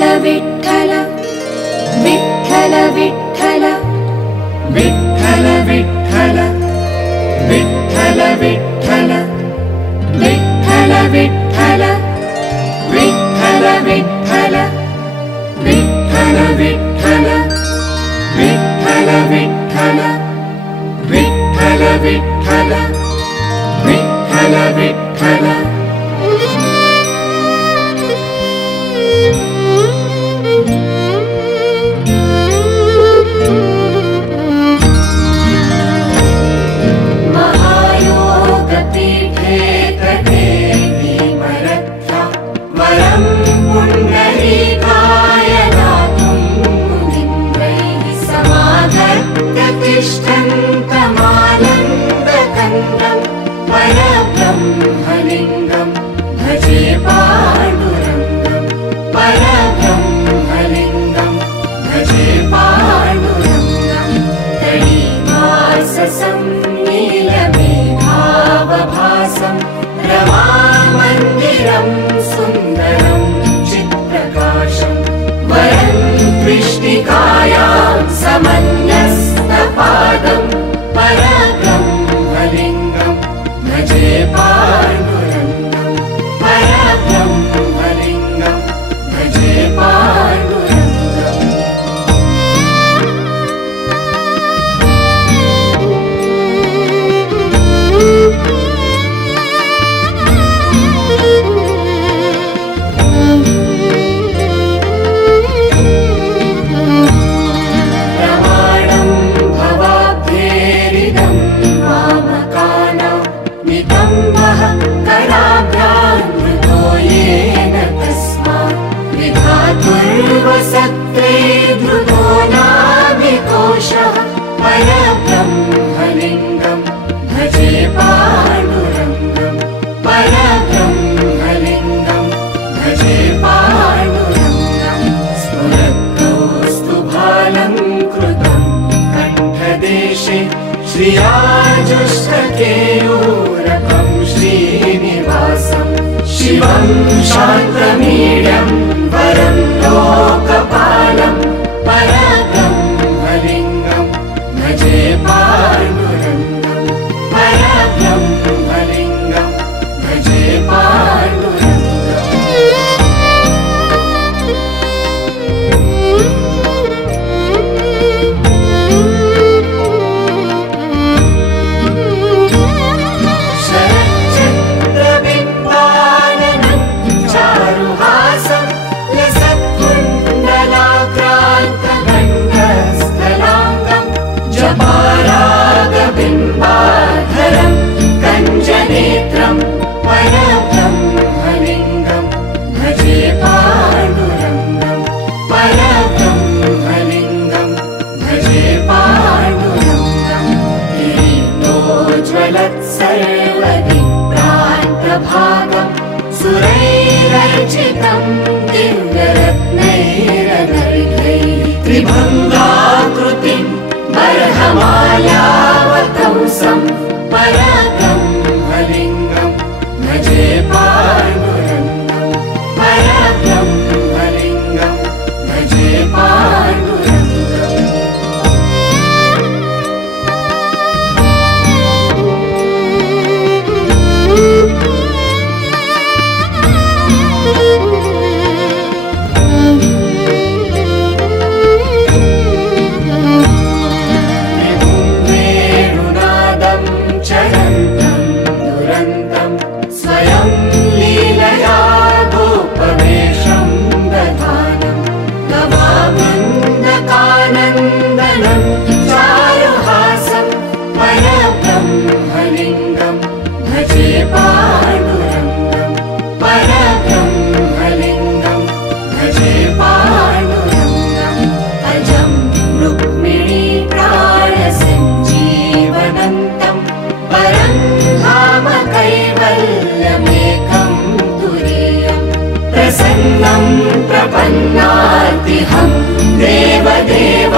विठ्ठल विठ्ठल विठ्ठल विठ्ठल विठ्ठल विठ्ठल विठ्ठल विठ्ठल विठ्ठल विठ्ठल विठ्ठल विठ्ठल विठ्ठल विठ्ठल विठ्ठल विठ्ठल विठ्ठल विठ्ठल विठ्ठल परब्रह्मलिङ्गं भजे पाण्डुरङ्गं परब्रह्मलिङ्गं भजे पाण्डुरङ्गं कणिवाससं नीलमेघावभासं रमामन्दिरं सुन्दरं चित्प्रकाशं वरं कृष्णिकायां समन्यस्तपादं परब्रह्मलिङ्गं भजे पाण्डुरङ्गं परब्रह्मलिङ्गं भजे पाण्डुरङ्गम् प्रमाणं भवाब्धेरिदं मामकानां नितम्बः कराभ्यामृतो येन तस्मात् विधातुर्वसत्ते धृतो नाभिकोशः परब्रह्मलिङ्गं भजे पाण्डुरङ्गं परब्रह्मलिङ्गं भजे पाण्डुरङ्गं स्फुरतोऽस्तु भालङ्कृतं कण्ठदेशे श्रियाजुष्टकेयूरकं श्रीनिवासं शिवं शान्तमीड्यं वरं लोकपालं परब्रह्मलिङ्गं भजे पाण्डुरङ्गं परब्रह्मलिङ्गं भजे पाण्डुरङ्गम् शरच्चन्द्रबिम्बाननं चारुहासं लसत्कुण्डलाक्रान्तगण्डस्थलाङ्गं जपारागबिम्बाधरं कञ्जनेत्रं परब्रह्मलिङ्गं भजे पाण्डुरङ्गं परब्रह्मलिङ्गं भजे पाण्डुरङ्गं किरीटोज्ज्वलत्सर्वदिक्प्रान्तभागं सुरैरर्चितं दिव्यरत्नैरनर्घैः त्रिभङ्गाकृतिं बर्हमालावतंसं परब्रह्मलिङ्गं भजे पाण्डुरङ्गं परब्रह्मलिङ्गं भजे पाण्डुरङ्गम् वेणुनादं चरन्तं दुरन्तं स्वयं लीलया गोपवेशं दधानं गवावृन्दकानन्दनं चारुहासं परब्रह्मलिङ्गं भजे पाण्डुरङ्गं परब्रह्मलिङ्गं भजे पाण्डुरङ्गम् अजं रुक्मिणी प्राणसञ्जीवनन्तं परं धाम कैवल्यमेकं तुरीयं प्रसन्नं प्रपन्नार्तिहं देवदेव